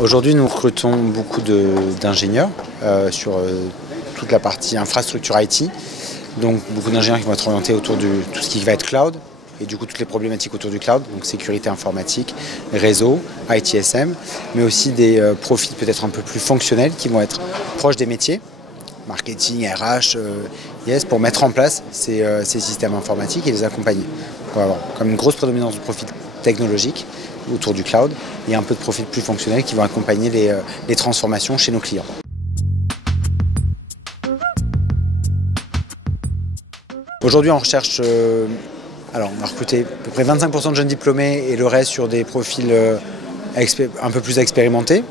Aujourd'hui, nous recrutons beaucoup d'ingénieurs sur toute la partie infrastructure IT. Donc beaucoup d'ingénieurs qui vont être orientés autour de tout ce qui va être cloud et du coup toutes les problématiques autour du cloud, donc sécurité informatique, réseau, ITSM, mais aussi des profils peut-être un peu plus fonctionnels qui vont être proches des métiers, marketing, RH, pour mettre en place ces systèmes informatiques et les accompagner. On va avoir comme une grosse prédominance de profils technologiques autour du cloud et un peu de profils plus fonctionnels qui vont accompagner les transformations chez nos clients. Aujourd'hui, on recherche, on a recruté à peu près 25% de jeunes diplômés et le reste sur des profils un peu plus expérimentés.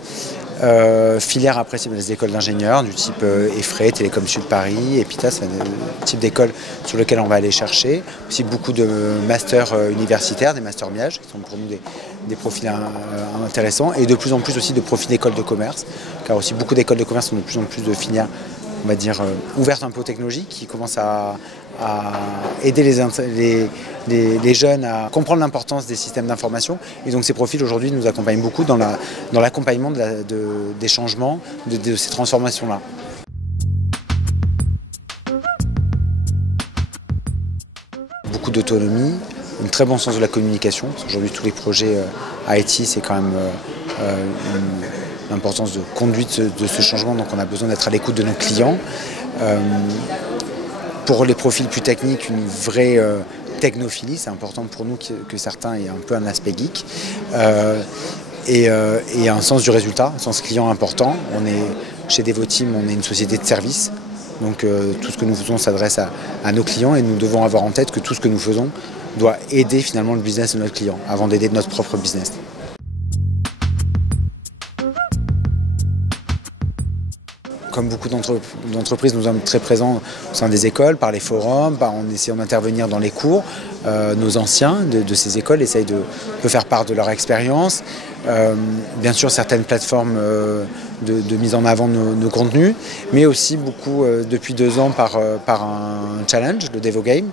Filière après, c'est les écoles d'ingénieurs du type EFRE, Télécom Sud Paris, EPITA, c'est le type d'école sur lequel on va aller chercher. Aussi beaucoup de masters universitaires, des masters MIAGE, qui sont pour nous des profils intéressants, et de plus en plus aussi de profils d'écoles de commerce, car aussi beaucoup d'écoles de commerce ont de plus en plus de filières, on va dire, ouvertes un peu aux technologies, qui commencent à aider les jeunes à comprendre l'importance des systèmes d'information. Et donc ces profils aujourd'hui nous accompagnent beaucoup dans l'accompagnement des changements, de ces transformations-là. Beaucoup d'autonomie, un très bon sens de la communication. Aujourd'hui tous les projets IT, c'est quand même l'importance de conduite de ce changement, donc on a besoin d'être à l'écoute de nos clients. Pour les profils plus techniques, une vraie technophilie, c'est important pour nous que certains aient un peu un aspect geek. Et un sens du résultat, un sens client important. Chez Devoteam, on est une société de service, donc tout ce que nous faisons s'adresse à nos clients et nous devons avoir en tête que tout ce que nous faisons doit aider finalement le business de notre client, avant d'aider notre propre business. Comme beaucoup d'entreprises, nous sommes très présents au sein des écoles, par les forums, en essayant d'intervenir dans les cours. Nos anciens de ces écoles essayent de faire part de leur expérience. Bien sûr, certaines plateformes de mise en avant de nos contenus, mais aussi beaucoup depuis 2 ans par un challenge, le Devo Game,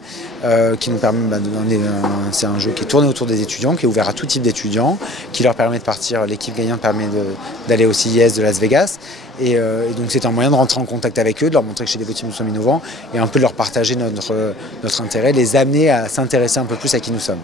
qui nous permet de donner. C'est un jeu qui est tourné autour des étudiants, qui est ouvert à tout type d'étudiants, qui leur permet de partir. L'équipe gagnante permet d'aller au CES de Las Vegas. Et donc c'est un moyen de rentrer en contact avec eux, de leur montrer que chez Devoteam nous sommes innovants et un peu de leur partager notre intérêt, les amener à s'intéresser un peu plus à qui nous sommes.